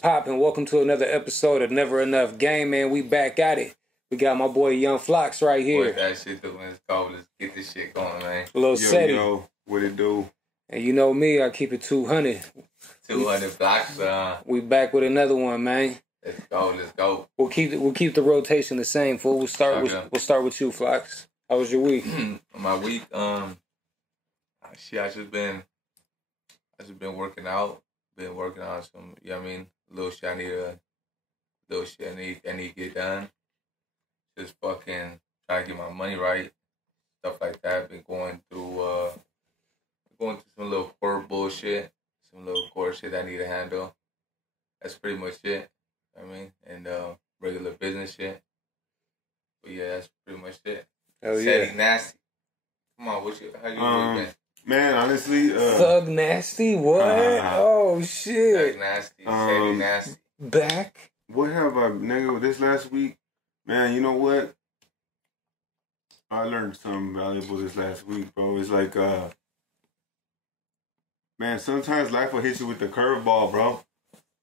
poppin'? Welcome to another episode of Never Enough Game, man. We back at it. We got my boy Young Flox right here. Boy, that shit though, when it's cold, let's get this shit going, man. A little SETI. Yo, what it do? And you know me, I keep it 200. 200 blocks, We back with another one, man. Let's go, let's go. We'll keep the rotation the same, fool. We'll start with you, Flox. How was your week? My week, shit, I just been working out. Been working on some, you know what I mean? Little shit I need to get done. Just fucking trying to get my money right. Stuff like that. Been going through some little court bullshit. Some little court shit I need to handle. That's pretty much it. You know what I mean? And regular business shit. But yeah, that's pretty much it. Hell yeah. Sadie Nasty. Come on, how you been? Man, honestly, Thug Nasty? What? Oh shit. Thug Nasty. Sadie Nasty. Back? what have I, nigga, with this last week? Man, you know what? I learned something valuable this last week, bro. It's like, man, sometimes life will hit you with the curveball, bro.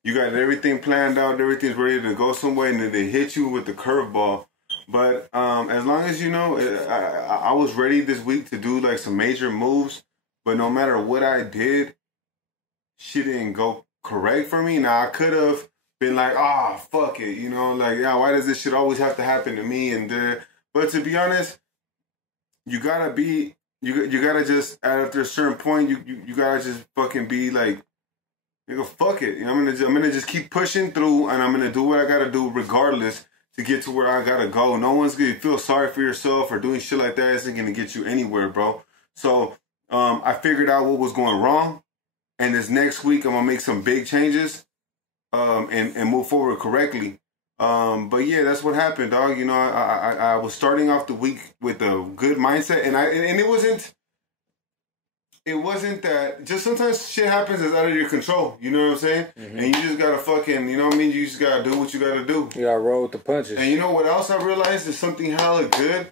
You got everything planned out, everything's ready to go somewhere, and then they hit you with the curveball. But as long as you know, I was ready this week to do like some major moves, but no matter what I did, shit didn't go correct for me. Now I could have been like, fuck it, you know, like, yeah, why does this shit always have to happen to me? And but to be honest, you gotta just after a certain point, you gotta just fucking be like, nigga, fuck it. You know, I'm gonna just keep pushing through, and I'm gonna do what I gotta do regardless to get to where I gotta go. No one's gonna feel sorry for yourself or doing shit like that isn't gonna get you anywhere, bro. So I figured out what was going wrong, and this next week I'm gonna make some big changes and move forward correctly. But yeah, that's what happened, dog. You know, I was starting off the week with a good mindset, and it wasn't that, just sometimes shit happens that's out of your control, you know what I'm saying? Mm-hmm. And you just gotta fucking, you know what I mean? You just gotta do what you gotta do. You gotta roll with the punches. And you know what else I realized is something hella good?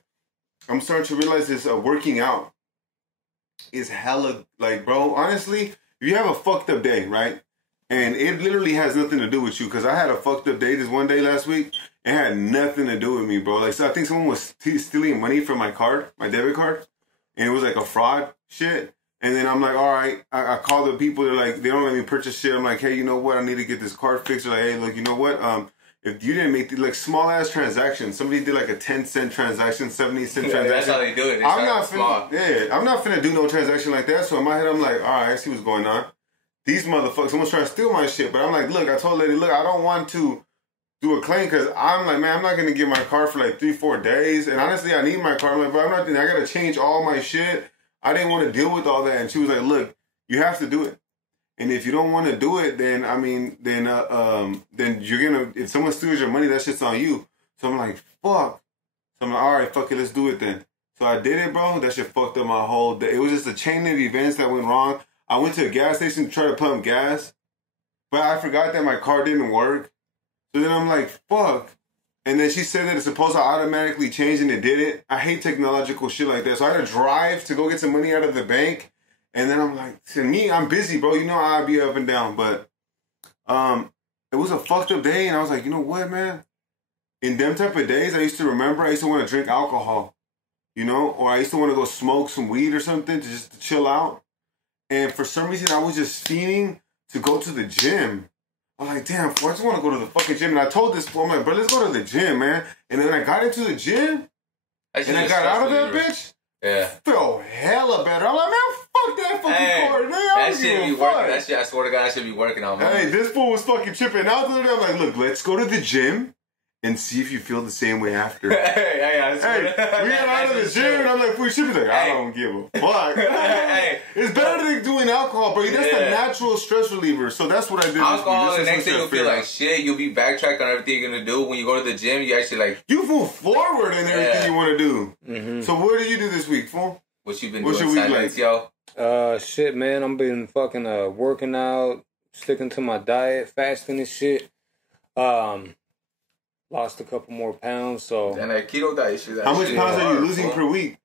I'm starting to realize this, working out is hella, like, bro, honestly, if you have a fucked up day, right? And it literally has nothing to do with you, because I had a fucked up day this one day last week. It had nothing to do with me, bro. Like, so I think someone was stealing money from my card, my debit card, and it was like a fraud shit. And then I'm like, all right, I call the people. They're like, they don't let me purchase shit. I'm like, hey, you know what? I need to get this card fixed. They're like, hey, look, you know what? If you didn't make like small ass transactions, somebody did like a 10-cent transaction, 70-cent transaction. That's how they do it. I'm not finna do no transaction like that. So in my head, I'm like, all right, I see what's going on. These motherfuckers, someone's trying to steal my shit. But I'm like, look, I told the lady, look, I don't want to do a claim, because I'm like, man, I'm not gonna get my car for like 3-4 days. And honestly, I need my car. I'm like, but I gotta change all my shit. I didn't want to deal with all that. And she was like, look, you have to do it. And if you don't want to do it, then, I mean, then you're going to, if someone steals your money, that shit's on you. So I'm like, fuck. So I'm like, all right, fuck it, let's do it then. So I did it, bro. That shit fucked up my whole day. It was just a chain of events that went wrong. I went to a gas station to try to pump gas, but I forgot that my car didn't work. So then I'm like, fuck. And then she said that it's supposed to automatically change, and it didn't. I hate technological shit like that. So I had to drive to go get some money out of the bank. And then I'm like, to me, I'm busy, bro. You know I'd be up and down. But it was a fucked up day. And I was like, you know what, man? In them type of days, I used to want to drink alcohol, you know? Or I used to want to go smoke some weed or something to just chill out. And for some reason, I was just fiending to go to the gym. I'm like, damn, I just want to go to the fucking gym. And I told this fool, I'm like, bro, let's go to the gym, man. And then I got into the gym, and I got out of that bitch. Yeah. Felt hella better. I'm like, man, fuck that fucking cord. That shit be working. That shit, I swear to God, that should be working on, man. Hey, this fool was fucking tripping out the other day. I'm like, look, let's go to the gym and see if you feel the same way after. Hey, we got out of the gym, and I'm like, fool, should be like, I don't give a fuck. It's better than doing alcohol, bro. That's the natural stress reliever. So that's what I did. Alcohol, the next thing you'll feel like shit. You'll be backtracked on everything you're gonna do. When you go to the gym, you actually like, you move forward in everything you want to do. Mm-hmm. So what did you do this week, fool? What you been doing, Silence, yo? Shit, man. I'm been fucking working out, sticking to my diet, fasting and shit. Lost a couple more pounds, so. And that keto diet shit. How much pounds are you losing per week?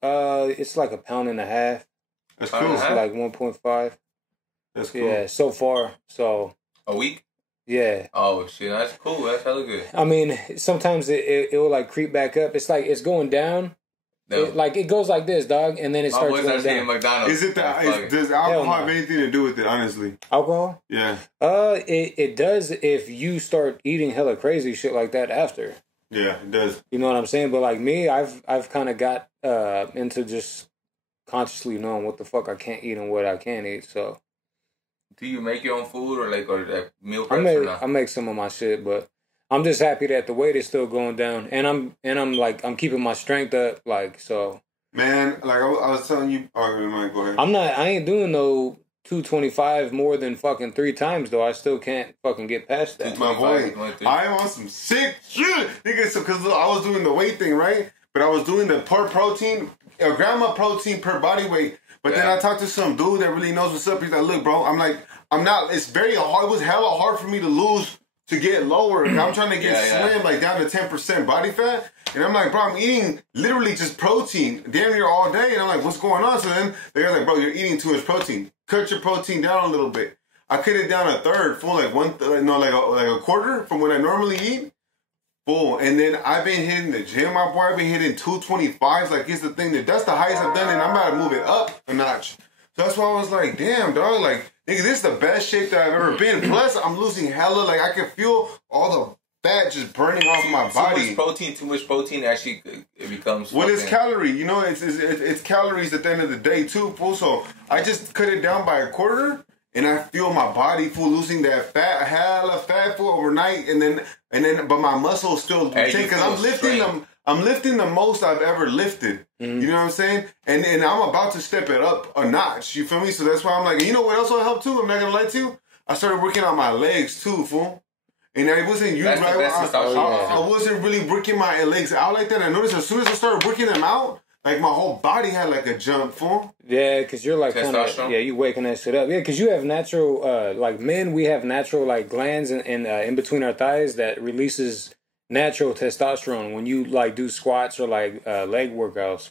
It's like 1.5 pounds. That's cool. It's like 1.5. That's cool. Yeah, so far. So A week? Yeah. Oh shit, that's cool. That's hella good. I mean, sometimes it will like creep back up. It's like it's going down. No. It goes like this, dog, and then it My starts boys going are saying down. McDonald's. Is it does alcohol have anything to do with it? Honestly, Alcohol? yeah. It does if you start eating hella crazy shit like that after. Yeah, it does. You know what I'm saying? But like me, I've kind of got into just consciously knowing what the fuck I can't eat and what I can eat. So Do you make your own food or meal preps or not? I make some of my shit, but I'm just happy that the weight is still going down, and I'm keeping my strength up. Like so, Man, like I was telling you. Oh, man, go ahead. I ain't doing no 225 more than fucking 3 times though. I still can't fucking get past that. My boy, I am on some sick shit, nigga. So, cause I was doing the weight thing, right? But I was doing the per protein, a gram of protein per body weight. But then I talked to some dude that really knows what's up. He's like, look, bro, I'm not. It's very hard. It was hella hard for me to lose. To get lower, I'm trying to get slim, like down to 10% body fat. And I'm like, bro, I'm eating literally just protein damn near all day. And I'm like, what's going on? So then the guy's like, bro, you're eating too much protein. Cut your protein down a little bit. I cut it down a third, full, like a quarter from what I normally eat. Full. And then I've been hitting the gym, my boy. I've been hitting 225s. Like, it's the thing that's the highest I've done, and I'm about to move it up a notch. So that's why I was like, damn, dog, like, nigga, this is the best shape that I've ever been. Plus, I'm losing hella. Like, I can feel all the fat just burning off my body. Too much protein, actually, it becomes... Well, it's calorie. You know, it's calories at the end of the day, too, fool. So, I just cut it down by a quarter, and I feel my body, fool, losing that hella fat, fool, overnight. But my muscles still retain, because I'm lifting the most I've ever lifted. Mm-hmm. You know what I'm saying? And I'm about to step it up a notch. You feel me? So that's why I'm like, you know what else will help too? I'm not gonna lie to you. I started working on my legs too, fool. And I wasn't I wasn't really working my legs out like that. I noticed as soon as I started working them out, like my whole body had like a jump, fool. Yeah, because you're like kind of you waking that shit up. Yeah, because you have natural like men, we have natural like glands in between our thighs that releases natural testosterone when you like do squats or like leg workouts.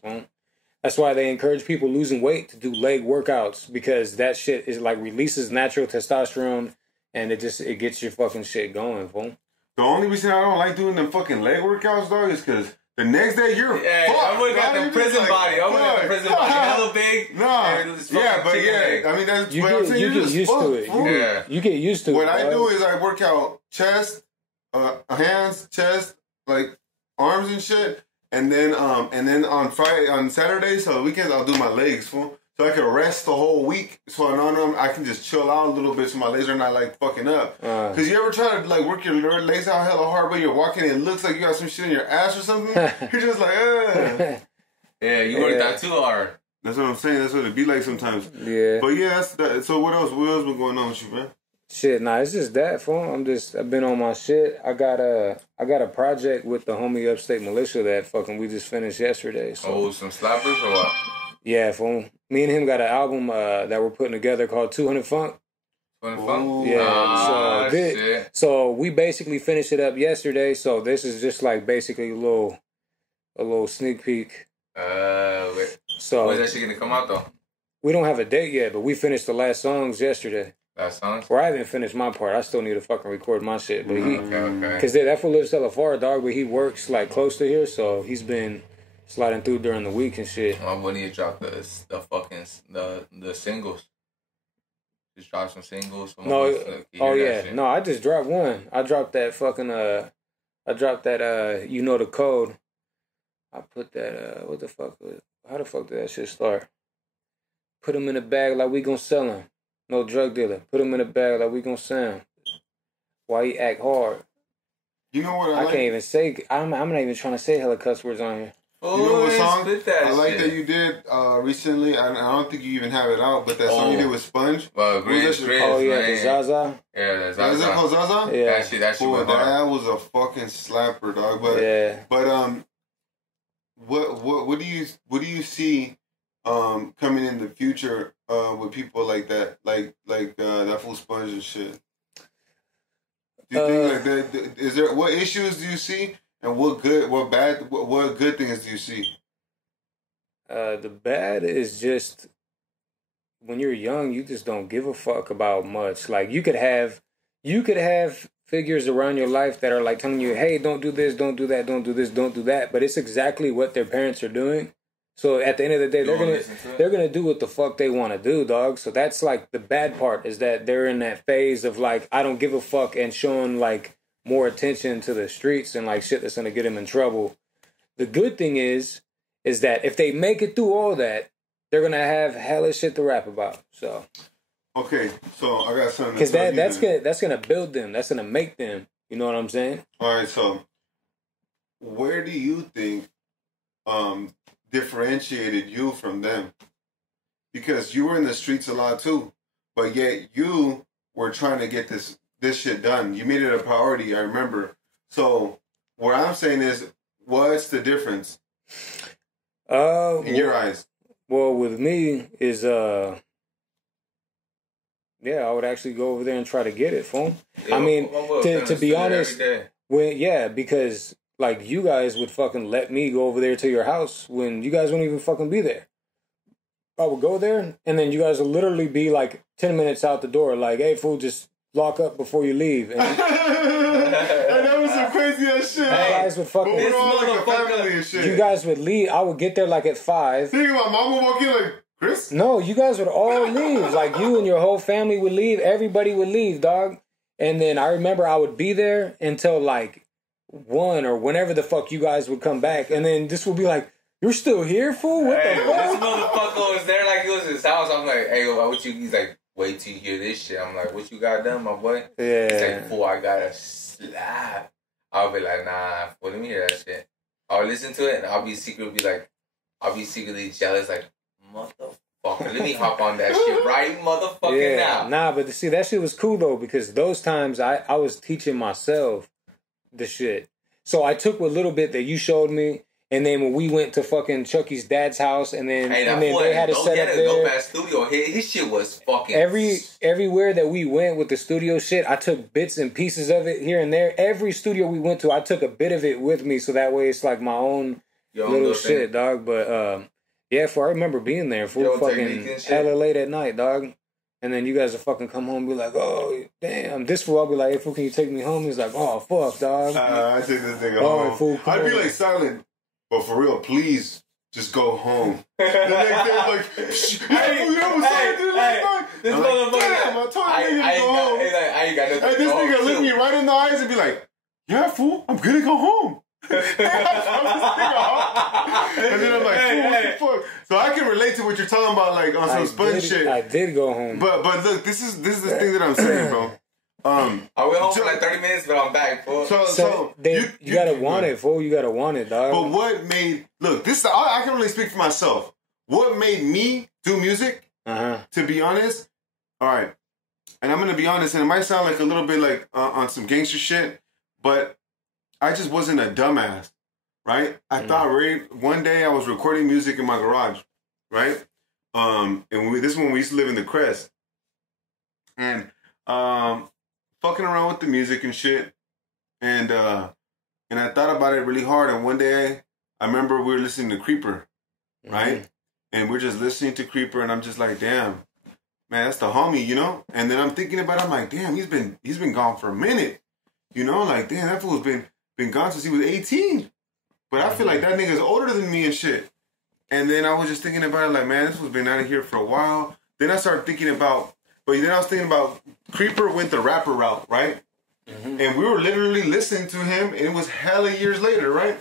That's why they encourage people losing weight to do leg workouts, because that shit is like releases natural testosterone and it gets your fucking shit going. Fool. The only reason I don't like doing them fucking leg workouts, dog, is because the next day you're fucked. I would have got the prison body. I would have got the prison body. Hella big. No. Yeah, but yeah. I mean, that's you get used to it. Yeah. You get used to it. What I do is I work out chest, hands, chest, like arms and shit, and then on Saturdays, so the weekends, I'll do my legs, fool. So I can rest the whole week, so I can just chill out a little bit, so my legs are not like fucking up. Cause you ever try to like work your legs out hella hard, but you're walking and it looks like you got some shit in your ass or something. You're just like, yeah, you work that too hard. That's what I'm saying. That's what it be like sometimes. Yeah. But yeah, that's that. So what else? What else been going on with you, man? Shit, nah, it's just that, fool. I've been on my shit. I got a project with the homie Upstate Militia that fucking we just finished yesterday. So. Oh, some slappers or what? Yeah, fool. Me and him got an album that we're putting together called 200 Funk. 200 Funk? Yeah. So we basically finished it up yesterday. So this is just like basically a little sneak peek. So when's that shit gonna come out though? We don't have a date yet, but we finished the last songs yesterday. Last songs? Well, I haven't finished my part. I still need to fucking record my shit. But okay. Because that fool lives hella far, dog, but he works like close to here, so he's been sliding through during the week and shit. When do you drop the singles? Just drop some singles. No, I just dropped one. I dropped that fucking you know the code. I put that how the fuck did that shit start? Put him in a bag like we gonna sell him. No drug dealer. Put him in a bag like we gonna sell him. Why he act hard? You know what I can't even say. I'm not even trying to say hella cuss words on here. You know what song I like that you did recently? I don't think you even have it out, but that song you did with Sponge. Well, the Zaza. Yeah, the Zaza. Is it called Zaza? Yeah. That shit that was a fucking slapper, dog. But what do you see coming in the future with people like that, like that fool Sponge and shit? Do you think like that? Is there what issues do you see? And what good things do you see? The bad is just when you're young, you just don't give a fuck about much. Like you could have you could have figures around your life that are like telling you, hey, don't do this, don't do that, don't do this, don't do that. But it's exactly what their parents are doing. So at the end of the day, they're gonna do what the fuck they want to do, dog. So that's like the bad part, is that they're in that phase of like, I don't give a fuck, and showing like more attention to the streets and like shit that's gonna get them in trouble. The good thing is that if they make it through all that, they're gonna have hella shit to rap about. So okay, so I got something. Because that's gonna build them. That's gonna make them. You know what I'm saying? All right. So where do you think differentiated you from them? Because you were in the streets a lot too, but yet you were trying to get this shit done. You made it a priority. I remember. So what I'm saying is, what's the difference in your eyes? Well, with me is yeah, I would actually go over there and try to get it, fool. Yeah, I mean, to be honest, because like you guys would fucking let me go over there to your house when you guys wouldn't even fucking be there. I would go there, and then you guys would literally be like 10 minutes out the door, like, hey, fool, just lock up before you leave. And that was some crazy ass shit. You guys would fucking... This motherfucker and shit. You guys would leave. I would get there like at 5. Think about mom would walk in like, Chris? No, you guys would all leave. Like, you and your whole family would leave. Everybody would leave, dog. And then I remember I would be there until like 1 or whenever the fuck you guys would come back. And then this would be like, you're still here, fool? What the fuck? This motherfucker was there like it was his house. I'm like, hey, what you... He's like, wait till you hear this shit. I'm like, what you got done, my boy? Yeah. He's like, fool, I got a slap. I'll be like, nah, fool, let me hear that shit. I'll listen to it and I'll be secretly jealous, like, motherfucker, let me hop on that shit right motherfucking now. Nah, but see, that shit was cool though, because those times I was teaching myself the shit. So I took a little bit that you showed me. And then when we went to fucking Chucky's dad's house, and then they had a set up there. Go back studio. His shit was fucking... Everywhere that we went with the studio shit, I took bits and pieces of it here and there. Every studio we went to, I took a bit of it with me, so that way it's like my own little shit, dog. But yeah, I remember being there for fucking hella late at night, dog. And then you guys will fucking come home and be like, oh, damn. This fool, I'll be like, hey, fool, can you take me home? He's like, oh, fuck, dog. I take this nigga home. Fool, I'd be like, Silent. But for real, please just go home. The next day, I'm like, this motherfucker. I ain't got nothing to go home. And this nigga look me right in the eyes and be like, yeah, fool, I'm gonna go home. And then I'm like, fool, what the fuck? So I can relate to what you're talking about, like on some sponge shit. I did go home. But look, this is the thing that I'm saying, bro. I went home for like 30 minutes, but I'm back, fool. So you gotta want it, fool. You gotta want it, dog. But what made... Look, this... I can only speak for myself. What made me do music, to be honest... All right. And I'm going to be honest, and it might sound like a little bit like on some gangster shit, but I just wasn't a dumbass, right? I thought one day I was recording music in my garage, right? And this is when we used to live in the Crest. And... fucking around with the music and shit, and I thought about it really hard. And one day, I remember we were listening to Creeper, right? And we're just listening to Creeper, and I'm just like, damn, man, that's the homie, you know. And then I'm thinking about it, I'm like, damn, he's been gone for a minute, you know, like, damn, that fool's been gone since he was 18. But I feel like that nigga's older than me and shit. And then I was just thinking about it, like, man, this fool's been out of here for a while. Then I started thinking about. But then I was thinking about Creeper went the rapper route, right? And we were literally listening to him, and it was hella years later, right?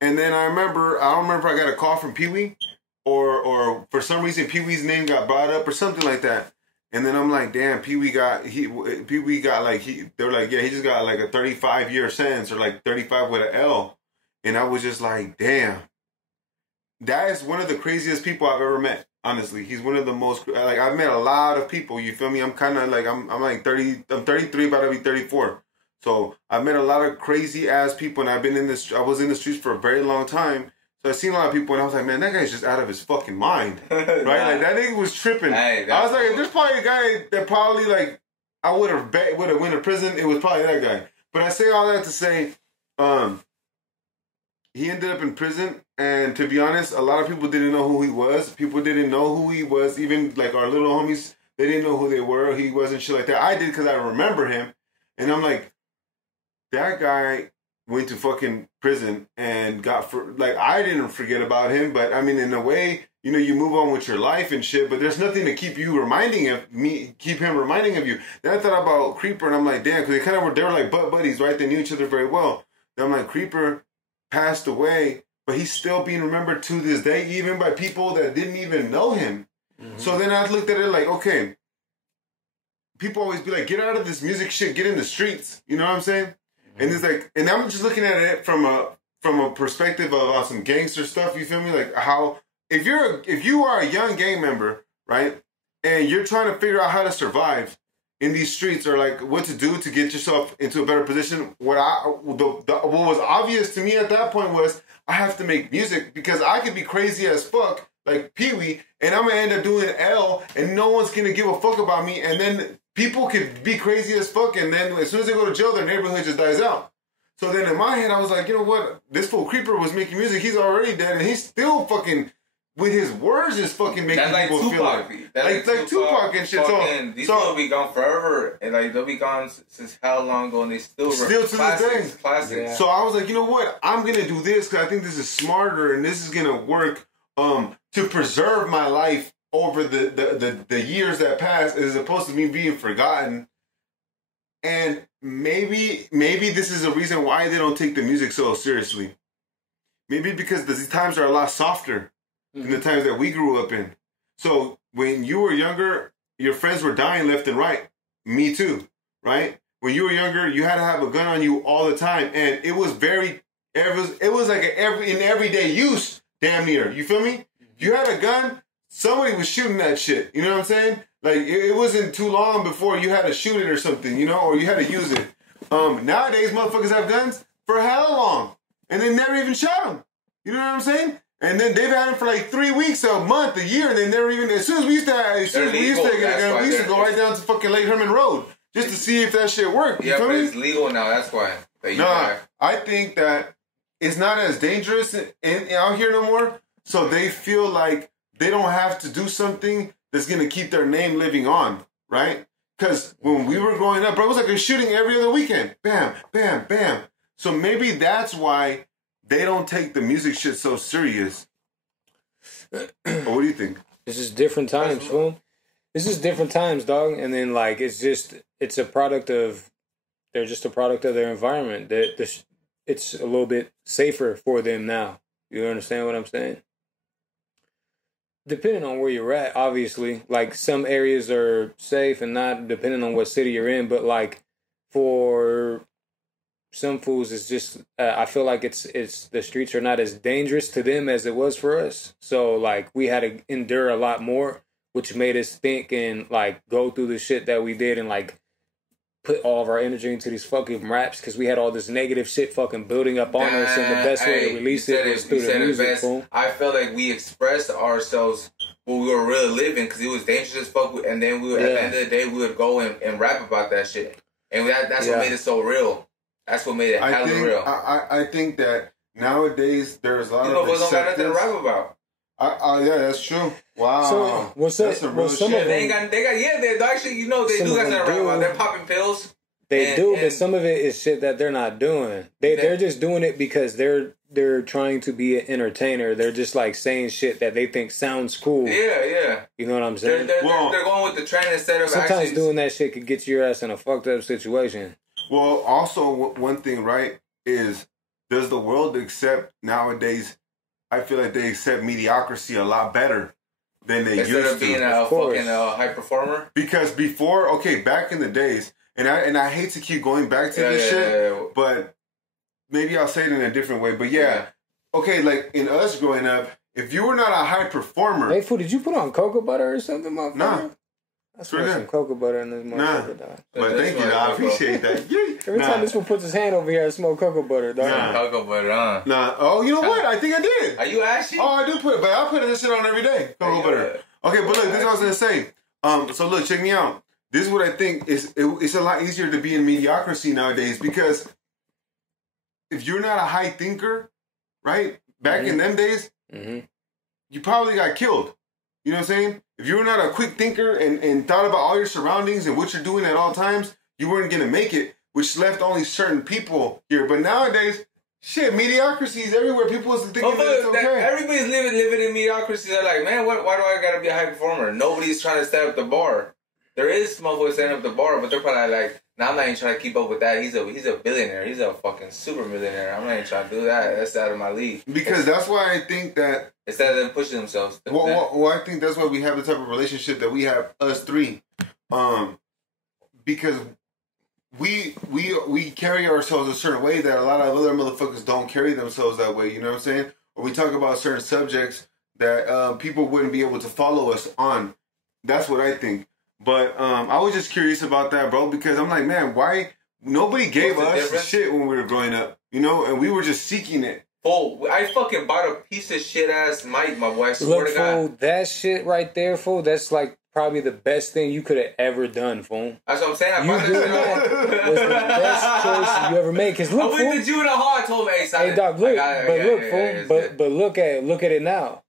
And then I don't remember if I got a call from Pee-wee, or for some reason Pee-wee's name got brought up or something like that. And then I'm like, damn, they were like, yeah, he just got like a 35-year sentence, or like 35 with an L. And I was just like, damn, that is one of the craziest people I've ever met. Honestly, he's one of the most, like, I've met a lot of people, you feel me? I'm kind of like, I'm like 30, I'm 33, about to be 34. So I've met a lot of crazy ass people, and I was in the streets for a very long time. So I've seen a lot of people, and I was like, man, that guy's just out of his fucking mind, right? Like, that nigga was tripping. I was like, if there's probably a guy that probably, like, I would have went to prison, it was probably that guy. But I say all that to say, he ended up in prison, and to be honest, a lot of people didn't know who he was. People didn't know who he was. Even, like, our little homies, they didn't know who they were. He wasn't shit like that. I did because I remember him, And I'm like, that guy went to fucking prison and got for like I didn't forget about him, but I mean in a way, you know, you move on with your life and shit, but there's nothing to keep him reminding of you. Then I thought about Creeper and I'm like, damn, because they were like butt buddies, right? They knew each other very well. Then I'm like, Creeper passed away, but he's still being remembered to this day, even by people that didn't even know him. Mm-hmm. So then I looked at it like, okay, people always be like, get out of this music shit, get in the streets. You know what I'm saying? And it's like, and I'm just looking at it from a perspective of some gangster stuff. You feel me? Like how if you are a young gang member, right, and you're trying to figure out how to survive in these streets or like what to do to get yourself into a better position. What was obvious to me at that point was I have to make music because I could be crazy as fuck like Pee Wee, and I'm gonna end up doing L, and no one's gonna give a fuck about me, and then. People could be crazy as fuck, and then as soon as they go to jail, their neighborhood just dies out. So then in my head, I was like, you know what? This fool Creeper was making music. He's already dead, and he's still fucking, with his words, just fucking making people feel like Tupac and shit. These people be gone forever, and like they'll be gone since how long ago, and they still to this day. Classics. Yeah. So I was like, you know what? I'm gonna do this because I think this is smarter, and this is gonna work to preserve my life over the years that passed as opposed to me being forgotten. And maybe this is a reason why they don't take the music so seriously. Maybe because these times are a lot softer than the times that we grew up in. So when you were younger, your friends were dying left and right. Me too, right? When you were younger, you had to have a gun on you all the time. And it was like an everyday use, damn near. You feel me? If you had a gun, somebody was shooting that shit. You know what I'm saying? Like, it wasn't too long before you had to shoot it or something, you know, or you had to use it. Nowadays, motherfuckers have guns for hella long, and they never even shot them. You know what I'm saying? And then they've had them for like 3 weeks, a month, a year, and they never even. As soon as we used to get a gun, we used to go right down to fucking Lake Herman Road just to see if that shit worked. You feel but me? It's legal now. That's why. I think that it's not as dangerous out here no more. So they feel like they don't have to do something that's going to keep their name living on, right? Because when we were growing up, bro, it was like a shooting every other weekend. Bam, bam, bam. So maybe that's why they don't take the music shit so serious. What do you think? This is different times, fool. This is different times, dog. And then, like, it's a product of, they're just a product of their environment. It's a little bit safer for them now. You understand what I'm saying? Depending on where you're at, obviously, like some areas are safe and not depending on what city you're in. But like for some fools, it's just I feel like it's the streets are not as dangerous to them as it was for us. So like we had to endure a lot more, which made us think and like go through the shit that we did and like put all of our energy into these fucking raps because we had all this negative shit fucking building up on us, and the best way to release it was through the music. I felt like we expressed ourselves what we were really living because it was dangerous as fuck, and then we would, at the end of the day we would go and rap about that shit, and that's what made it so real. That's what made it hella real. I think that nowadays there's a lot of acceptance. Don't got nothing to rap about. Yeah, that's true. Wow. So what's that? Some of them, they got they actually, you know, they do got that rap about. They're popping pills. They do, but some of it is shit that they're not doing. They're just doing it because they're trying to be an entertainer. They're just like saying shit that they think sounds cool. Yeah. You know what I'm saying? They're going with the trend instead of sometimes doing that shit could get your ass in a fucked up situation. Well, also one thing, right, is does the world accept nowadays? I feel like they accept mediocrity a lot better than they used to. Instead of being a fucking high performer? Because before, back in the days, and I hate to keep going back to this shit, but maybe I'll say it in a different way. But okay, like in us growing up, if you were not a high performer... Hey, fool, did you put on cocoa butter or something, motherfucker? Nah. I smell some cocoa butter in this motherfucker, dog. But thank you, dog. I appreciate that. Every time this one puts his hand over here, I smell cocoa butter, dog. Cocoa butter, huh? Nah. Oh, you know what? I think I did. Are you ashy? Oh, I do put it, but I put this shit on every day. Cocoa butter. Okay, but look, this is what I was going to say. So look, check me out. This is what I think it's a lot easier to be in mediocrity nowadays because if you're not a high thinker, right? Back in them days, you probably got killed. You know what I'm saying? If you were not a quick thinker and thought about all your surroundings and what you're doing at all times, you weren't going to make it. which left only certain people here. But nowadays, shit, mediocrity is everywhere. People are thinking that it's okay. Everybody's living in mediocrity. They're like, man, why do I gotta be a high performer? Nobody's trying to set up the bar. There is motherfuckers setting up the bar, but they're probably like, nah, I'm not even trying to keep up with that. He's a billionaire. He's a fucking super millionaire. I'm not even trying to do that. That's out of my league. Because that's why I think that instead of them pushing themselves. Well, I think that's why we have the type of relationship that we have, us three. Because we carry ourselves a certain way that a lot of other motherfuckers don't carry themselves that way. You know what I'm saying? Or we talk about certain subjects that people wouldn't be able to follow us on. That's what I think. But I was just curious about that, bro, because I'm like, man, why nobody gave us shit when we were growing up, you know, and we were just seeking it. Oh, I fucking bought a piece of shit ass mic, my boy. I swear to God. Fool, that shit right there, fool, that's like probably the best thing you could have ever done, fool. That's what I'm saying. I bought that shit was the best choice you ever made. Cause look, I went to Juvenile Hall. I told him, hey, Silent, dog, look, but look at it now.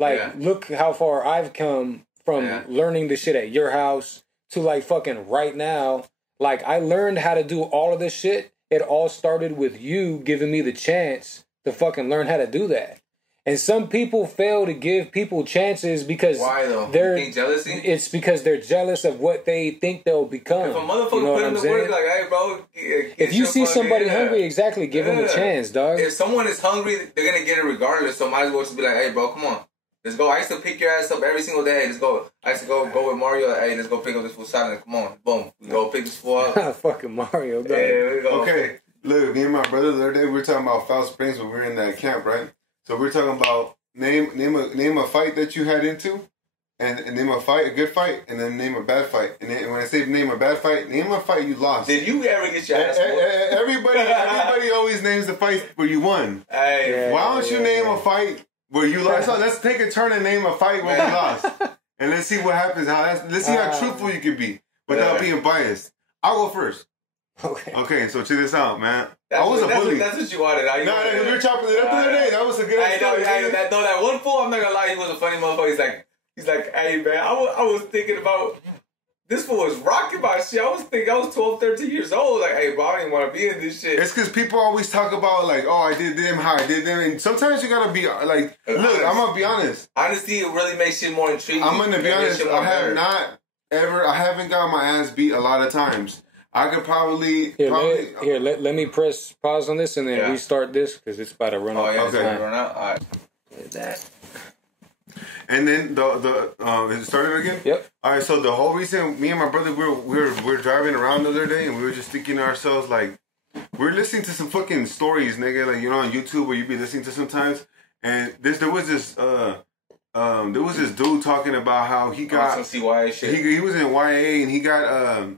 Like, look how far I've come from learning the shit at your house to like fucking right now. Like, I learned how to do all of this shit. It all started with you giving me the chance to fucking learn how to do that. And some people fail to give people chances because why though? They're jealousy. It's because they're jealous of what they think they'll become. If a motherfucker put in the work, like, hey, bro, if you see somebody hungry, exactly, give them a chance, dog. If someone is hungry, they're gonna get it regardless. So might as well just be like, hey, bro, come on. Let's go. I used to pick your ass up every single day. Let's go. I used to go with Mario. Like, hey, let's go pick up this fool Silent. Come on. Boom. We go pick this fool up. Fucking Mario, dog. Hey, okay. Look, me and my brother the other day, we were talking about Foul Springs when we were in that camp, right? So we were talking about name a fight that you had into, and name a fight, a good fight, and then name a bad fight. And then when I say name a bad fight, name a fight you lost. Did you ever get your ass whooped? Everybody always names the fight where you won. Hey, why don't you name a fight where you lost? So let's take a turn and name a fight where you lost, and let's see what happens. Let's see how truthful you can be without being biased. I'll go first. Okay, so check this out, man. I was a bully. That's what you wanted. No, we were chopping it up the other day. That was a good story. That one fool, I'm not gonna lie, he was a funny motherfucker. He's like, hey, man, I was thinking about, this fool was rocking my shit. I was 12, 13 years old. Like, hey, bro, I didn't want to be in this shit. It's because people always talk about, like, oh, I did them, how I did them. And sometimes you gotta be, like, look, I'm gonna be honest. Honesty, it really makes shit more intriguing. I'm gonna be honest. I haven't got my ass beat a lot of times. I could probably... Let me press pause on this and then restart this because it's about to run out. Okay. Run out? All right. Look at that. And then it started again? Yep. All right, so the whole reason, me and my brother, we were driving around the other day and we were just thinking to ourselves, like, we're listening to some fucking stories, nigga, like, you know, on YouTube where you be listening to sometimes. And there was this dude talking about how he got... some CYA shit. He was in YA and he got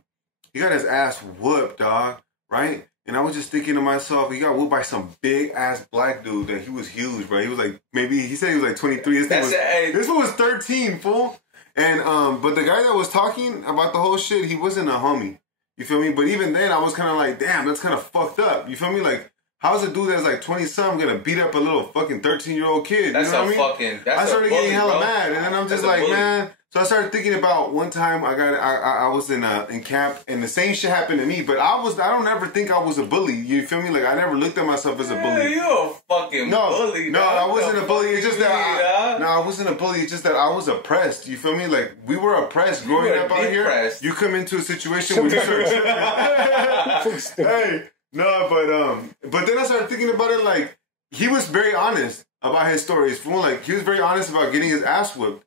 his ass whooped, dog, right? And I was just thinking to myself, he got whooped by some big ass black dude that he was huge, bro. He was like, he said he was like 23. This one was 13, fool. And, but the guy that was talking about the whole shit, he wasn't a homie. You feel me? But even then, I was kind of like, damn, that's kind of fucked up. You feel me? Like, how's a dude that's like 20-something gonna beat up a little fucking 13-year-old kid? That's you know what I mean? I started getting hella mad. And then I'm just like, man... So I started thinking about one time I was in camp and the same shit happened to me, but I don't ever think I was a bully. You feel me? Like I never looked at myself as a bully. You a fucking bully. No, I wasn't a bully. It's just that I wasn't a bully. It's just that I was oppressed. You feel me? Like we were oppressed growing up out here. You come into a situation where you start. Hey, no, but then I started thinking about it. Like he was very honest about his stories. Like he was very honest about getting his ass whooped.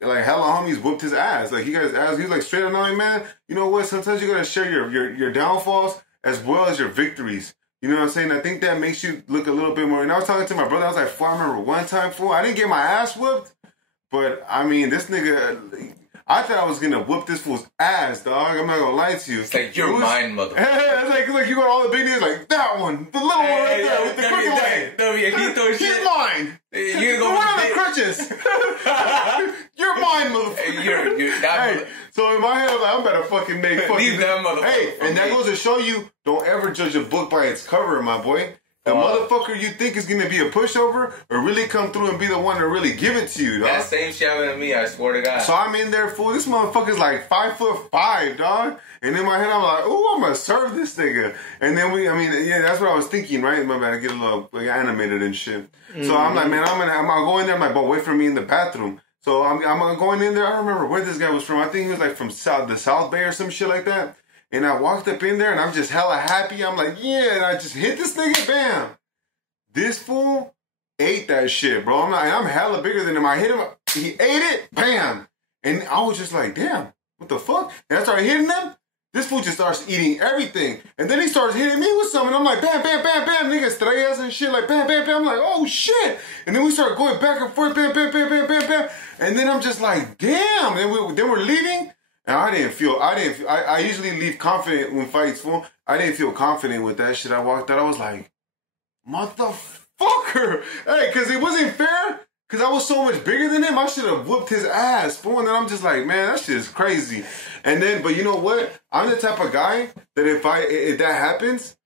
Like hella homies whooped his ass. Like he got his ass. He was like straight up knowing, man. You know what? Sometimes you gotta share your downfalls as well as your victories. You know what I'm saying? I think that makes you look a little bit more. And I was talking to my brother. I was like, I remember one time, fool. I didn't get my ass whooped, but I mean, this nigga. I thought I was gonna whoop this fool's ass, dog. I'm not gonna lie to you. It's like you're mine, motherfucker. It's like you got all the big niggas like that one, the little one right there with the crooked leg. He's mine. You're the one on the crutches. You're mine, motherfucker. Hey, so in my head, I'm like, I'm better fucking make fucking. Leave that motherfucker. Hey, and that goes to show you, don't ever judge a book by its cover, my boy. The motherfucker you think is gonna be a pushover or really come through and be the one to really give it to you, dog. That same shit happened to me, I swear to God. So I'm in there, fool. This motherfucker's like 5'5", dog. And in my head, I'm like, ooh, I'm gonna serve this nigga. And then that's what I was thinking, right? My bad, I get a little animated and shit. So I'm like, man, I'm gonna go in there. I'm like, but wait for me in the bathroom. So I'm going in there. I don't remember where this guy was from. I think he was like from the South Bay or some shit like that. And I walked up in there and I'm just hella happy. I'm like, yeah, and I just hit this nigga, bam. This fool ate that shit, bro. I'm hella bigger than him. I hit him, he ate it, bam. And I was just like, damn, what the fuck? And I started hitting him. This fool just starts eating everything. And then he starts hitting me with something. I'm like, bam, bam, bam, bam, nigga, estrellas and shit, like bam, bam, bam. I'm like, oh shit. And then we start going back and forth, bam, bam, bam, bam, bam, bam. And then I'm just like, damn. And then we're leaving. And I usually leave confident when fights, fool. I didn't feel confident with that shit. I walked out, I was like, motherfucker. Hey, because it wasn't fair. Because I was so much bigger than him. I should have whooped his ass, fool. And then I'm just like, man, that shit is crazy. And then, but you know what? I'm the type of guy that if that happens,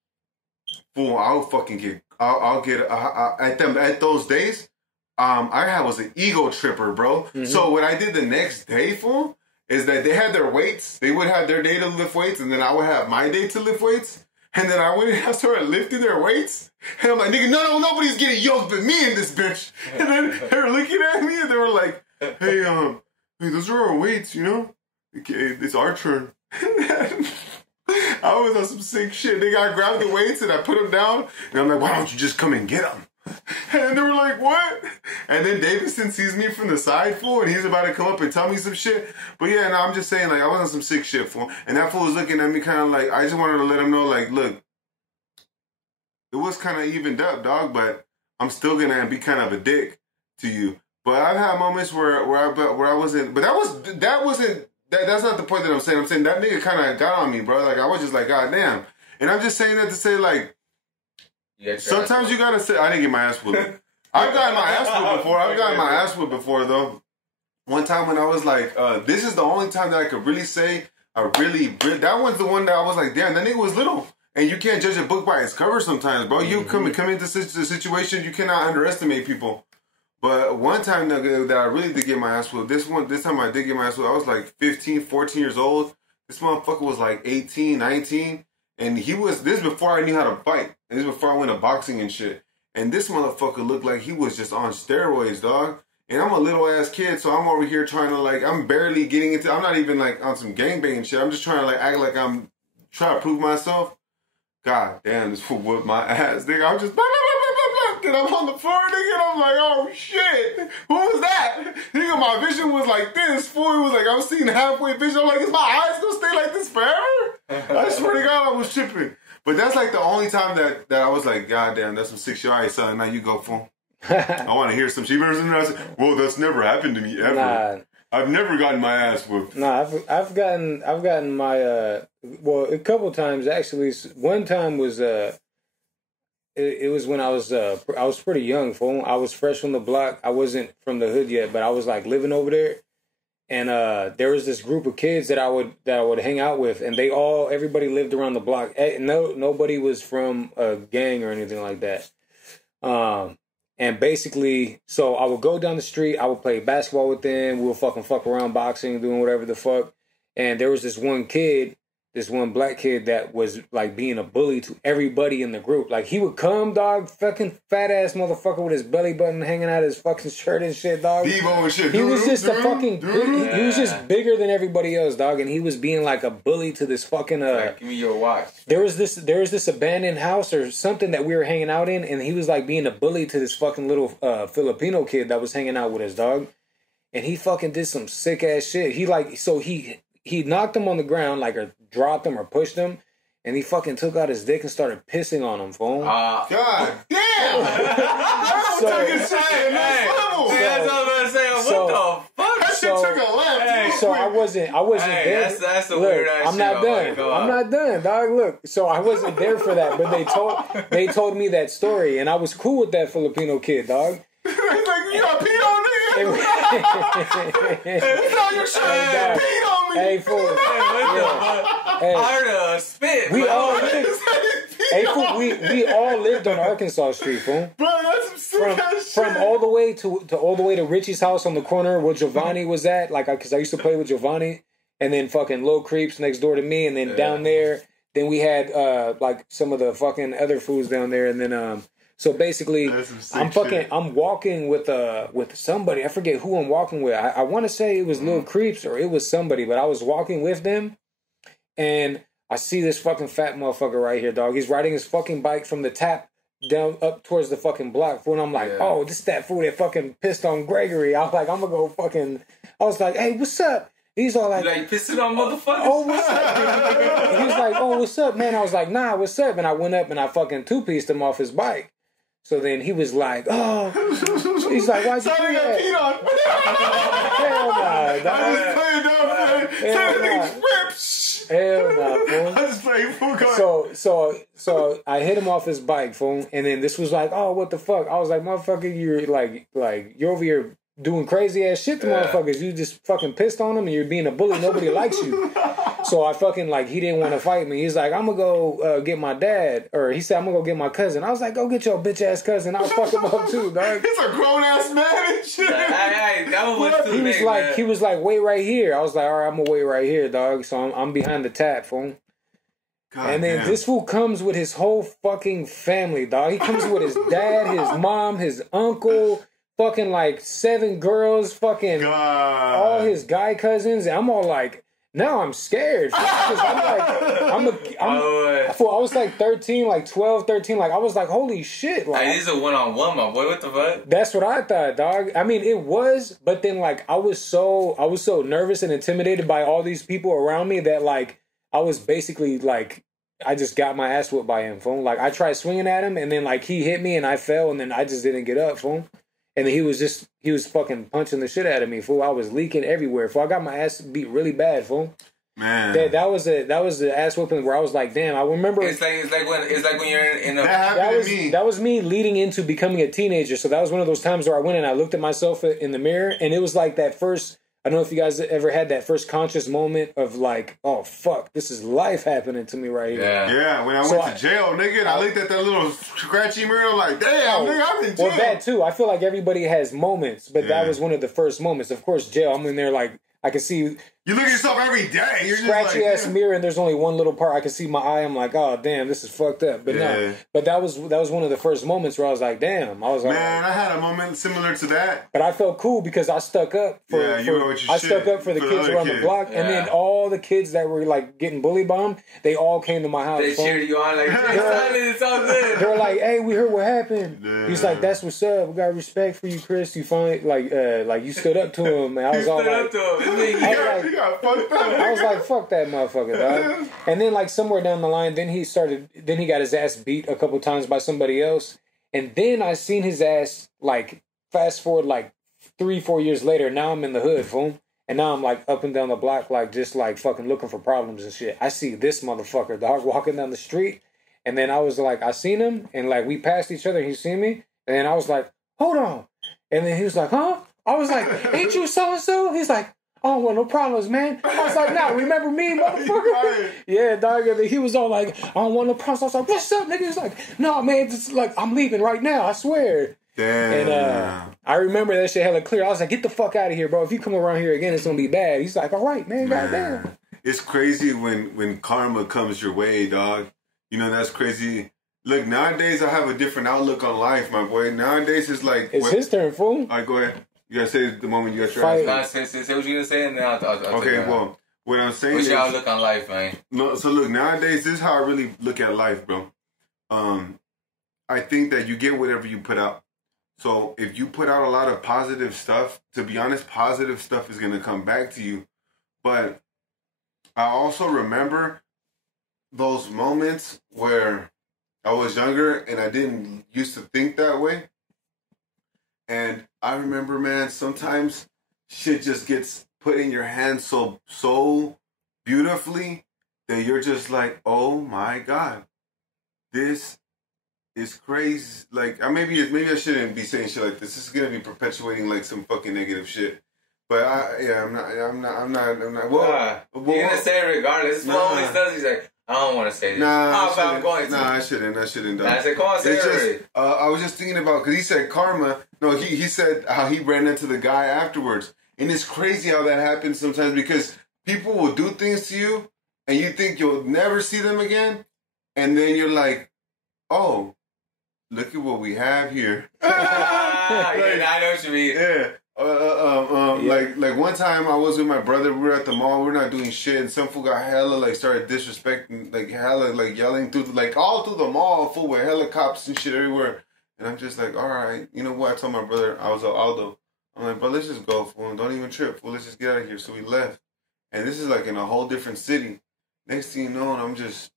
fool, I'll fucking at those days, I was an ego tripper, bro. Mm-hmm. So what I did the next day, fool, is that they had their weights. They would have their day to lift weights, and then I would have my day to lift weights. And then I went and I started lifting their weights. And I'm like, nigga, nobody's getting yoked but me in this bitch. And then they were looking at me and they were like, hey, those are our weights, you know? Okay, it's our turn. I was on some sick shit. I grabbed the weights and I put them down. And I'm like, why don't you just come and get them? And they were like, what? And then Davidson sees me from the side, fool, and he's about to come up and tell me some shit. But yeah, no, I'm just saying, like, I was on some sick shit, fool. And that fool was looking at me kind of like, I just wanted to let him know, like, look, it was kind of evened up, dog, but I'm still going to be kind of a dick to you. But I've had moments where I wasn't, but that's not the point that I'm saying. I'm saying that nigga kind of got on me, bro. Like, I was just like, God damn. And I'm just saying that to say, like, sometimes you gotta say, I didn't get my ass whooped. I've gotten my ass whooped before, though. One time when I was like, this is the only time that I could really say, that one's the one that I was like, damn, that nigga was little. And you can't judge a book by its cover sometimes, bro. You come into the situation, you cannot underestimate people. But one time that I really did get my ass whooped, this time I did get my ass whooped, I was like 15, 14 years old. This motherfucker was like 18, 19. And this is before I knew how to fight. And this is before I went to boxing and shit. And this motherfucker looked like he was just on steroids, dog. And I'm a little ass kid, so I'm over here trying to like, I'm barely getting into, I'm not even like on some gangbang shit. I'm just trying to like act like I'm trying to prove myself. God damn, this fool whooped my ass, nigga. I'm just blah, blah, blah, blah, blah. And I'm on the floor, nigga, and I'm like, oh shit, who was that? Nigga, my vision was like this, fool. It was like, I was seeing halfway vision. I'm like, is my eyes gonna stay like this forever? I swear to God, I was tripping. But that's like the only time that I was like, God damn, that's some sick shit. All right, son, now you go, fool. I want to hear some shit. Well, that's never happened to me ever. Nah. I've never gotten my ass whooped. Nah, I've gotten my well, a couple times actually. One time was it was when I was pretty young, fool. I was fresh from the block. I wasn't from the hood yet, but I was like living over there. And there was this group of kids that I would hang out with, and everybody lived around the block. Nobody was from a gang or anything like that. And basically, so I would go down the street, I would play basketball with them, we would fuck around boxing, doing whatever the fuck. And there was this one black kid that was like being a bully to everybody in the group. Like he would come, dog, fucking fat ass motherfucker with his belly button hanging out his fucking shirt and shit, dog. Devo and shit. He was just a fucking he was just bigger than everybody else, dog, and he was being like a bully to this fucking like, give me your watch. There was this abandoned house or something that we were hanging out in, and he was like being a bully to this fucking little Filipino kid that was hanging out with us, dog. And he fucking did some sick ass shit. He knocked him on the ground, like, or dropped him or pushed him, and he fucking took out his dick and started pissing on him, fool. God damn! That's what I was about to say. What the fuck? That shit took a left. So I wasn't there. That's a weird ass shit. I'm not done, dog. Look, so I wasn't there for that, but they told me that story, and I was cool with that Filipino kid, dog. He's like, you got peed on me? It's on your shirt. Peed on me. Hey, fool. I heard a spit. We all Hey, fool, we all lived on Arkansas Street, fool. Bro, that's some sick ass shit. From all the way to Richie's house on the corner where Giovanni was at, like, because I used to play with Giovanni, and then fucking Lil Creeps next door to me, and then down there, then we had like some of the fucking other fools down there, and then so basically, I'm walking with somebody. I forget who I'm walking with. I want to say it was Lil Creeps or it was somebody, but I was walking with them, and I see this fucking fat motherfucker right here, dog. He's riding his fucking bike from the tap down up towards the fucking block. And I'm like, oh, this is that fool that fucking pissed on Gregory. I was like, I'm gonna go fucking. I was like, hey, what's up? He's all like pissing on motherfuckers. Oh, what's up? He was like, oh, what's up, man? I was like, nah, what's up? And I went up and I fucking two-pieced him off his bike. So then he was like, oh, he's like, why'd you do that? Hell nah, dog. I was playing dumb, Hell nah, fool. I just playing fool. So I hit him off his bike, fool. And then this was like, oh, what the fuck? I was like, motherfucker, you're like you're over here doing crazy ass shit to motherfuckers. You just fucking pissed on them and you're being a bully. Nobody likes you. So I fucking he didn't want to fight me. He's like, I'm gonna go get my dad, or he said, I'm gonna go get my cousin. I was like, go get your bitch ass cousin. I'll fuck him up too, dog. He's a grown ass man and shit. That was too big, he was like, wait right here. I was like, all right, I'm gonna wait right here, dog. So I'm behind the tap, fool. And then this fool comes with his whole fucking family, dog. He comes with his dad, his mom, his uncle. Fucking like 7 girls, fucking all his guy cousins. And I'm all like, now I'm scared. I was like 13, like 12, 13. Like I was like, holy shit. Like, this is a one-on-one, my boy. What the fuck? That's what I thought, dog. I mean, it was, but then like I was so nervous and intimidated by all these people around me that like I was basically like, I just got my ass whipped by him, fool. Like I tried swinging at him and then like he hit me and I fell and then I just didn't get up, fool. And then he was fucking punching the shit out of me, fool. I was leaking everywhere, fool. I got my ass beat really bad, fool. Man, that was the ass whooping where I was like, damn. I remember. It's like when you're in a. That was me leading into becoming a teenager. So that was one of those times where I went and I looked at myself in the mirror, and it was like that first. I don't know if you guys ever had that first conscious moment of like, oh fuck, this is life happening to me right here. Yeah, when I went to jail, nigga, and I looked at that little scratchy mirror, I'm like, damn, nigga, I'm in jail. Well, that too. I feel like everybody has moments, but that was one of the first moments. Of course, jail. I'm in there like I can see. You look at yourself every day. You're scratchy just like, ass mirror, and there's only one little part I can see my eye. I'm like, oh damn, this is fucked up. But no, but that was one of the first moments where I was like, damn. I was like, man, I had a moment similar to that. But I felt cool because I stuck up for the kids around the block, and then all the kids that were like getting bully bombed, they all came to my house. They cheered you on like, it's all good. They're like, hey, we heard what happened. Yeah. He's like, that's what's up. We got respect for you, Chris. You finally like you stood up to him, and I was all like, he got fucked up. I was like, fuck that motherfucker, dog. And then like somewhere down the line, then he got his ass beat a couple times by somebody else. And then I seen his ass like fast forward like 3-4 years later. Now I'm in the hood, fool. And now I'm like up and down the block, like just like fucking looking for problems and shit. I see this motherfucker, dog, walking down the street. And then I was like, I seen him and like we passed each other and he seen me. And then I was like, hold on. And then he was like, huh? I was like, ain't you so-and-so? He's like, I don't want no problems, man. I was like, nah, remember me, motherfucker? Yeah, dog. And he was all like, I don't want no problems. I was like, what's up, nigga? He's like, no, man, it's like, I'm leaving right now, I swear. Damn. And I remember that shit hella clear. I was like, get the fuck out of here, bro. If you come around here again, it's gonna be bad. He's like, all right, man, goddamn. It's crazy when karma comes your way, dog. You know, that's crazy. Look, nowadays I have a different outlook on life, my boy. Nowadays it's like... It's his turn, fool. All right, go ahead. You gotta say the moment you got your ass. Say what you gonna say, and then I'll okay, well, what I'm saying is... What's your outlook on life, man? No, so look, nowadays, this is how I really look at life, bro. I think that you get whatever you put out. So if you put out a lot of positive stuff, to be honest, positive stuff is gonna come back to you. But I also remember those moments where I was younger and I didn't used to think that way. And I remember, man, sometimes shit just gets put in your hands so beautifully that you're just like, oh my God, this is crazy. Like, maybe I shouldn't be saying shit like this. This is gonna be perpetuating like some fucking negative shit. But I'm not. Well, you're gonna say it regardless. This always does. He's like, I don't want to say this. I'm going to. I shouldn't. I said, come on, say it. I was just thinking about, because he said karma. No, he said how he ran into the guy afterwards. And it's crazy how that happens sometimes, because people will do things to you and you think you'll never see them again. And then you're like, oh, look at what we have here. I know what you mean. Yeah. Like one time I was with my brother, we were at the mall, we were not doing shit, and some fool got hella, like, started disrespecting, like, hella, like, yelling through, like, all through the mall, full with hella cops and shit everywhere. And I'm just like, all right, you know what? I told my brother, I was Aldo, I'm like, bro, let's just go, fool, don't even trip, fool, let's just get out of here. So we left. And this is like in a whole different city. Next thing you know, and I'm just,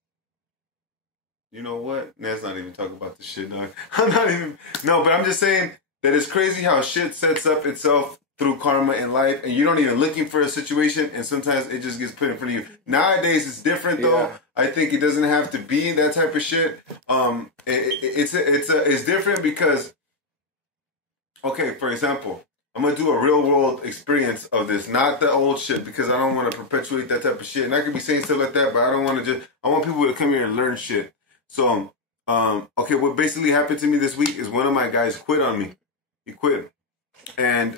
you know what? Let's not even talk about this shit, dog. I'm not even, no, but I'm just saying that it's crazy how shit sets up itself through karma in life, and you're not even looking for a situation, and sometimes it just gets put in front of you. Nowadays, it's different, though. Yeah. I think it doesn't have to be that type of shit. It's different because, okay, for example, I'm going to do a real-world experience of this, not the old shit, because I don't want to perpetuate that type of shit. And I could be saying stuff like that, but I don't want to just, I want people to come here and learn shit. So, okay, what basically happened to me this week is one of my guys quit on me. He quit. And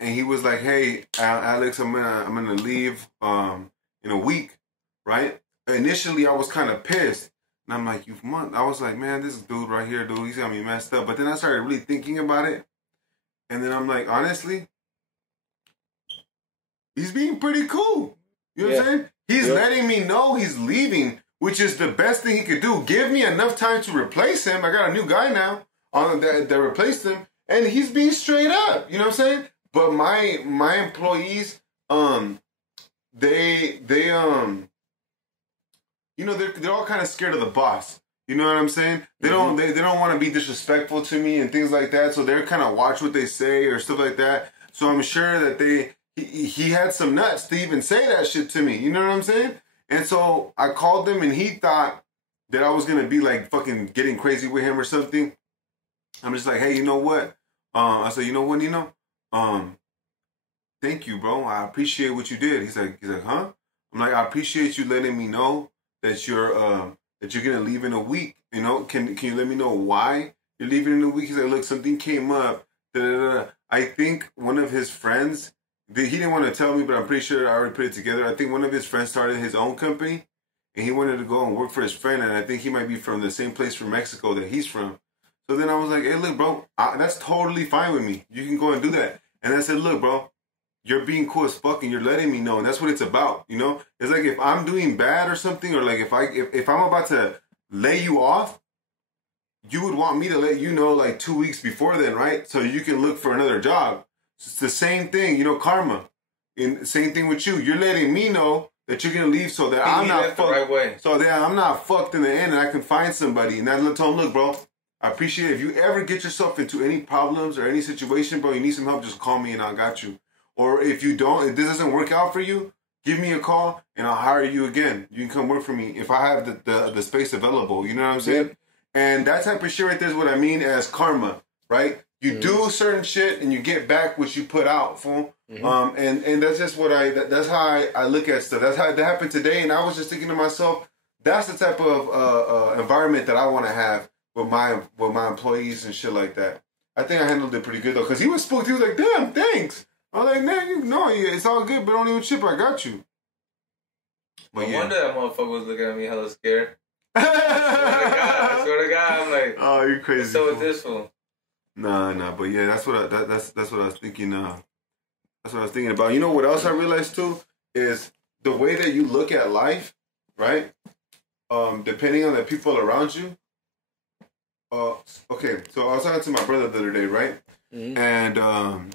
he was like, hey, Alex, I'm gonna leave in a week, right? Initially, I was kind of pissed. And I'm like, I was like, man, this dude right here, dude, he's got me messed up. But then I started really thinking about it. And then I'm like, honestly, he's being pretty cool. You know what I'm saying? He's letting me know he's leaving, which is the best thing he could do. Give me enough time to replace him. I got a new guy now that replaced him. And he's being straight up, you know what I'm saying? But my employees, they you know, they're all kind of scared of the boss. You know what I'm saying? They don't want to be disrespectful to me and things like that. So they're kind of watch what they say or stuff like that. So I'm sure that he had some nuts to even say that shit to me. You know what I'm saying? And so I called him, and he thought that I was gonna be like fucking getting crazy with him or something. I'm just like, hey, you know what? I said, you know what, Nino? Thank you, bro. I appreciate what you did. He's like, huh? I'm like, I appreciate you letting me know that you're gonna leave in a week. You know, can you let me know why you're leaving in a week? He's like, look, something came up. I think one of his friends, he didn't want to tell me, but I'm pretty sure I already put it together. I think one of his friends started his own company, and he wanted to go and work for his friend, and I think he might be from the same place from Mexico that he's from. So then I was like, hey, look, bro, that's totally fine with me. You can go and do that. And I said, look, bro, you're being cool as fuck, and you're letting me know, and that's what it's about, you know? It's like if I'm doing bad or something, or like if I'm about to lay you off, you would want me to let you know like 2 weeks before then, right? So you can look for another job. It's the same thing, you know, karma. And same thing with you. You're letting me know that you're going to leave so that I'm not fucked. The right way. So that I'm not fucked in the end, and I can find somebody. And I told him, look, bro, I appreciate it. If you ever get yourself into any problems or any situation, bro, you need some help, just call me and I got you. Or if you don't, if this doesn't work out for you, give me a call and I'll hire you again. You can come work for me if I have the space available. You know what I'm saying? Yep. And that type of shit right there is what I mean as karma, right? You do certain shit and you get back what you put out, fool. Mm-hmm. And that's just what that's how I look at stuff. That's how that happened today. And I was just thinking to myself, that's the type of environment that I want to have with my employees and shit like that. I think I handled it pretty good though, because he was spooked. He was like, damn, thanks. I was like, man, you know, it's all good, but don't even chip. I got you. But no wonder that motherfucker was looking at me hella scared. I swear to God, I'm like, oh, you crazy. So with this fool. Nah, but yeah, that's what I was thinking. That's what I was thinking about. You know what else I realized too is the way that you look at life, right? Depending on the people around you. Okay, so I was talking to my brother the other day, right? Mm-hmm.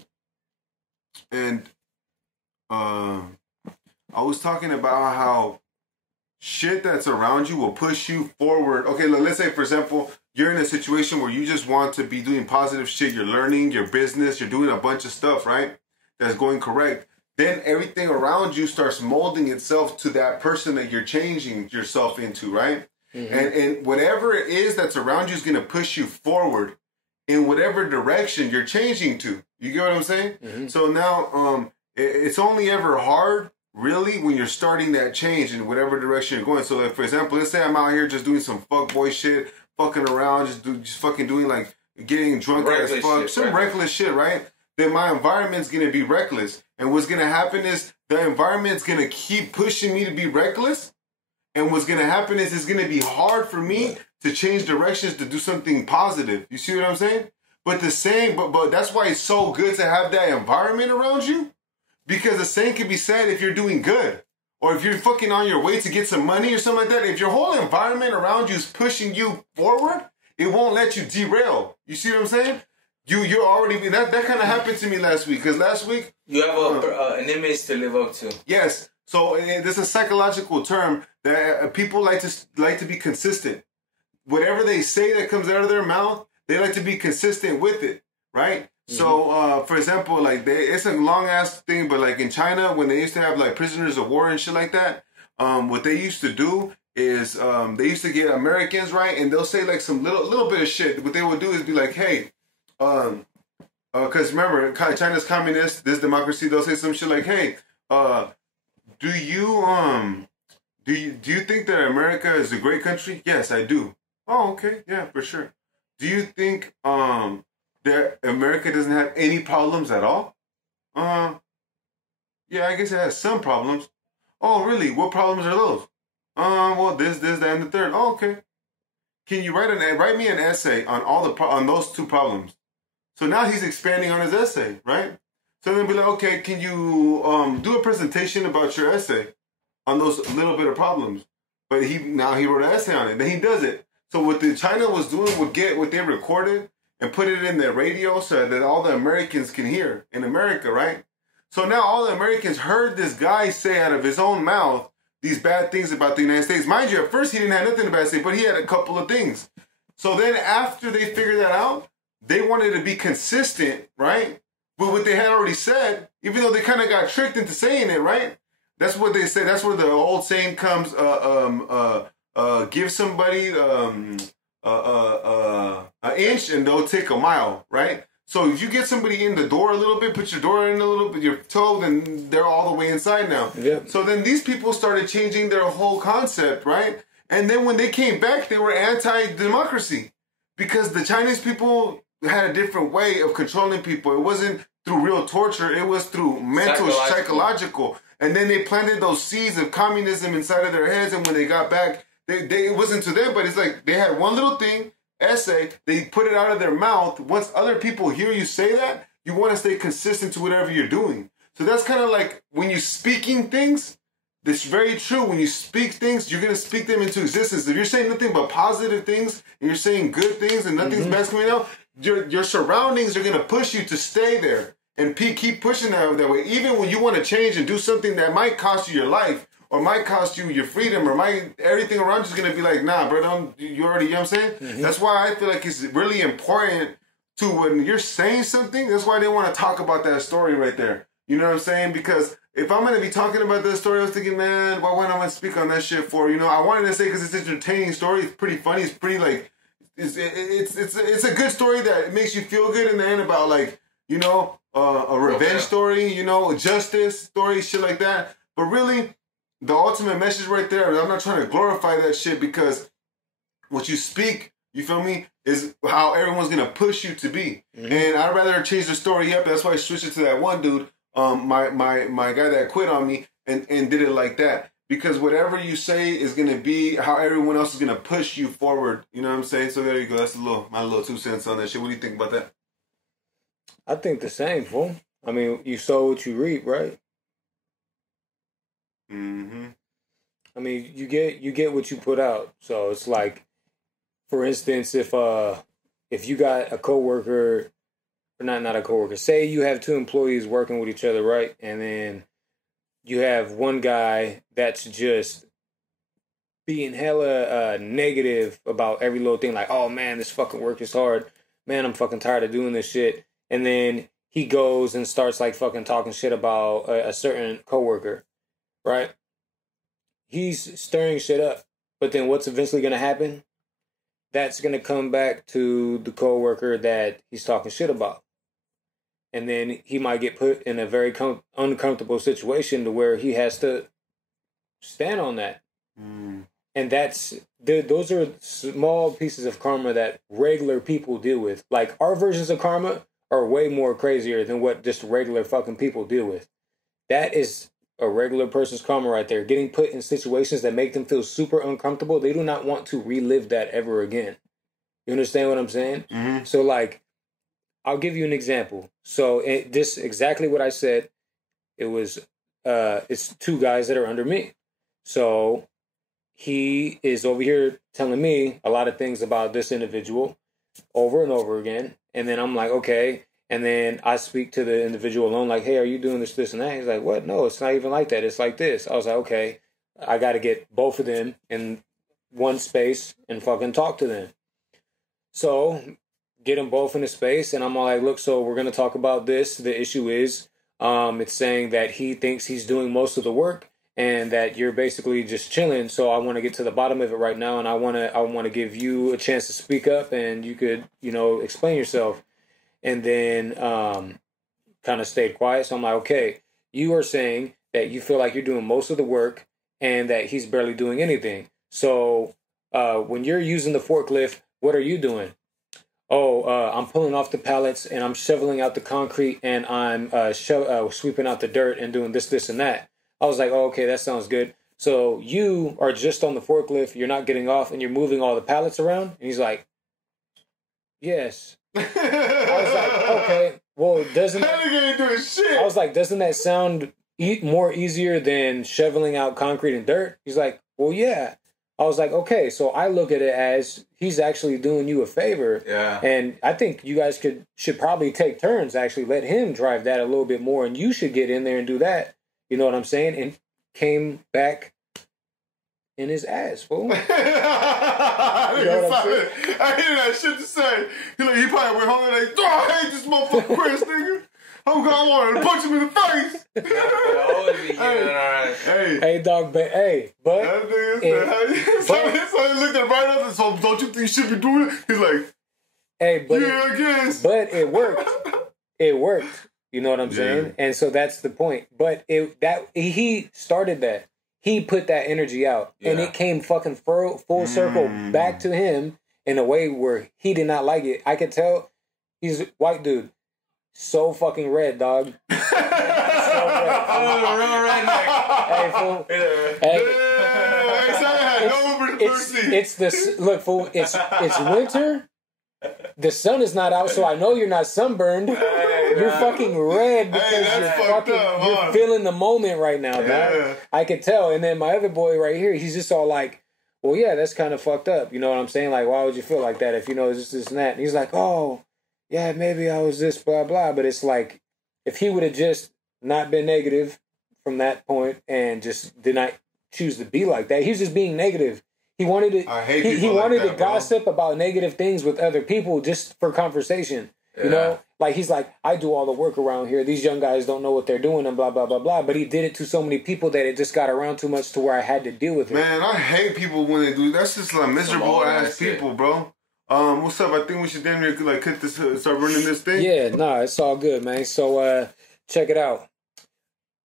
And I was talking about how shit that's around you will push you forward. Okay, let's say, for example, you're in a situation where you just want to be doing positive shit. You're learning your business. You're doing a bunch of stuff, right? That's going correct. Then everything around you starts molding itself to that person that you're changing yourself into, right? Mm-hmm. And whatever it is that's around you is going to push you forward in whatever direction you're changing to. You get what I'm saying? Mm-hmm. So now it's only ever hard really when you're starting that change in whatever direction you're going. So, like, for example, let's say I'm out here just doing some fuckboy shit, fucking around, just fucking doing like getting drunk as fuck, some reckless shit, right? Then my environment's gonna be reckless, and what's gonna happen is the environment's gonna keep pushing me to be reckless, and what's gonna happen is it's gonna be hard for me to change directions to do something positive. You see what I'm saying? But but that's why it's so good to have that environment around you. Because the same can be said if you're doing good. Or if you're fucking on your way to get some money or something like that. If your whole environment around you is pushing you forward, it won't let you derail. You see what I'm saying? You're already... That kind of happened to me last week. Because last week... You have an image to live up to. Yes. So there's a psychological term that people like to be consistent. Whatever they say that comes out of their mouth, they like to be consistent with it. Right? So, for example, like it's a long ass thing, but like in China, when they used to have like prisoners of war and shit like that, what they used to do is they used to get Americans, right, and they'll say like some little bit of shit. What they would do is be like, hey, because remember, China's communist, this democracy. They'll say some shit like, hey, do you think that America is a great country? Yes, I do. Oh, okay, yeah, for sure. Do you think that America doesn't have any problems at all? Yeah, I guess it has some problems. Oh, really? What problems are those? Well, this, that, and the third. Oh, okay. Can you write me an essay on on those two problems? So now he's expanding on his essay, right? So then be like, okay, can you do a presentation about your essay on those little bit of problems? But he wrote an essay on it. Then he does it. So what China was doing would get what they recorded and put it in their radio so that all the Americans can hear in America, right? So now all the Americans heard this guy say out of his own mouth these bad things about the United States. Mind you, at first he didn't have nothing bad to say, but he had a couple of things. So then after they figured that out, they wanted to be consistent, right? With what they had already said, even though they kind of got tricked into saying it, right? That's what they say. That's where the old saying comes, give somebody an inch and they'll take a mile, right? So if you get somebody in the door a little bit, put your door in a little bit, your toe, then they're all the way inside now. Yep. So then these people started changing their whole concept, right? And then when they came back, they were anti-democracy because the Chinese people had a different way of controlling people. It wasn't through real torture. It was through mental, psychological. And then they planted those seeds of communism inside of their heads. And when they got back, it wasn't to them, but it's like they had one little thing, essay, they put it out of their mouth. Once other people hear you say that, you want to stay consistent to whatever you're doing. So that's kind of like when you're speaking things, that's very true. When you speak things, you're going to speak them into existence. If you're saying nothing but positive things and you're saying good things and nothing's bad's coming out, your surroundings are going to push you to stay there and keep pushing that way. Even when you want to change and do something that might cost you your life or might cost you your freedom or everything around you is going to be like, nah, bro, you already, you know what I'm saying? That's why I feel like it's really important to when you're saying something, that's why they want to talk about that story right there. You know what I'm saying? Because if I'm going to be talking about that story, I was thinking, man, why wouldn't I want to speak on that shit for? You know, I wanted to say because it's an entertaining story. It's pretty funny. It's pretty like, it's a good story that makes you feel good in the end about like, you know, a revenge story, you know, a justice story, shit like that. But really, the ultimate message right there, I'm not trying to glorify that shit because what you speak, you feel me, is how everyone's going to push you to be. And I'd rather change the story up. That's why I switched it to that one dude, my guy that quit on me and did it like that. Because whatever you say is going to be how everyone else is going to push you forward. You know what I'm saying? So there you go. That's my little 2 cents on that shit. What do you think about that? I think the same, fool. I mean, you sow what you reap, right? I mean, you get what you put out. So it's like, for instance, if you got a coworker, or not a coworker, say you have 2 employees working with each other, right? And then you have one guy that's just being hella negative about every little thing, like, oh man, this fucking work is hard. Man, I'm fucking tired of doing this shit. And then he goes and starts like fucking talking shit about a certain coworker, right? He's stirring shit up. But then what's eventually going to happen? That's going to come back to the coworker that he's talking shit about. and then he might get put in a very uncomfortable situation to where he has to stand on that. And those are small pieces of karma that regular people deal with. Like, our versions of karma are way more crazier than what just regular fucking people deal with. That is a regular person's karma right there. Getting put in situations that make them feel super uncomfortable. They do not want to relive that ever again. You understand what I'm saying? Mm-hmm. So, like, I'll give you an example. So, this exactly what I said. It was, it's two guys that are under me. So, he is over here telling me a lot of things about this individual over and over again. And then I'm like, okay. And then I speak to the individual alone, like, hey, are you doing this, this, and that? He's like, what? No, it's not even like that. It's like this. I was like, okay, I got to get both of them in one space and fucking talk to them. So get them both in a space. And I'm all like, look, so we're going to talk about this. The issue is it's saying that he thinks he's doing most of the work and that you're basically just chilling. So I want to get to the bottom of it right now. And I want to give you a chance to speak up and you could, explain yourself. And then kind of stayed quiet. So I'm like, okay, you are saying that you feel like you're doing most of the work and that he's barely doing anything. So when you're using the forklift, what are you doing? Oh, I'm pulling off the pallets and I'm shoveling out the concrete and I'm sweeping out the dirt and doing this, this, and that. I was like, oh, okay, that sounds good. So you are just on the forklift, you're not getting off, and you're moving all the pallets around? And he's like, yes. I was like, okay, well, doesn't that ain't doing shit? I was like, doesn't that sound more easier than shoveling out concrete and dirt? He's like, well, yeah. I was like, okay, so I look at it as he's actually doing you a favor. Yeah. And I think you guys should probably take turns, actually let him drive that a little bit more, and you should get in there and do that. You know what I'm saying? And came back in his ass, fool. You know what I'm saying? I hear that shit to say. He probably went home and like, oh, I hate this motherfucker Chris, nigga. Oh God, I wanted to punch him in the face. Hey, dog, but that nigga said, so he looked at right up and so don't you think you should be doing it? He's like, hey, but yeah, I guess. But it worked. It worked. You know what I'm saying? And so that's the point. But he started that. He put that energy out, and it came fucking full circle back to him in a way where he did not like it. I could tell he's a white dude. So fucking red, dog. So red. Hey, fool. Look, fool. It's winter. The sun is not out, so I know you're not sunburned. You're fucking red because you're feeling the moment right now, dog. I could tell. And then my other boy right here, he's just all like, well, yeah, that's kind of fucked up. You know what I'm saying? Like, why would you feel like that if you know this and that? And he's like, oh, yeah, maybe I was this, blah, blah. But it's like, if he would have just not been negative from that point and just did not choose to be like that, he was just being negative. He wanted to. He wanted to gossip about negative things with other people just for conversation. Yeah. You know, like he's like, I do all the work around here. These young guys don't know what they're doing and blah blah blah blah. But he did it to so many people that it just got around too much to where I had to deal with it. Man, I hate people when they do. That's just like miserable ass people, bro. What's up? I think we should damn near like cut this, start running this thing. Yeah, nah, it's all good, man. So check it out.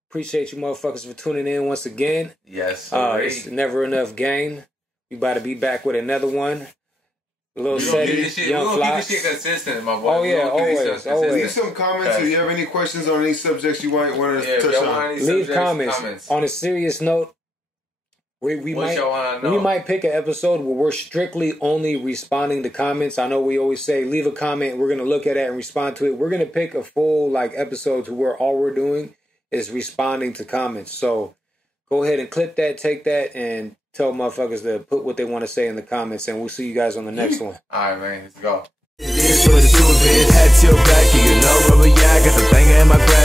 Appreciate you motherfuckers for tuning in once again. Yes, It's never enough game. We about to be back with another one. Little Seti, Young Flops. Keep this shit consistent, my boy. Oh yeah, always. Leave some comments if you have any questions on any subjects you want to touch on. Leave comments. On a serious note, we might pick an episode where we're strictly only responding to comments. I know we always say leave a comment. We're gonna look at it and respond to it. We're gonna pick a full episode to where all we're doing is responding to comments. So go ahead and clip that, take that, and tell motherfuckers to put what they want to say in the comments, and we'll see you guys on the next one. All right, man. Let's go. It's for the two of it, head tilt back, you know where we at, got the thing in my grab.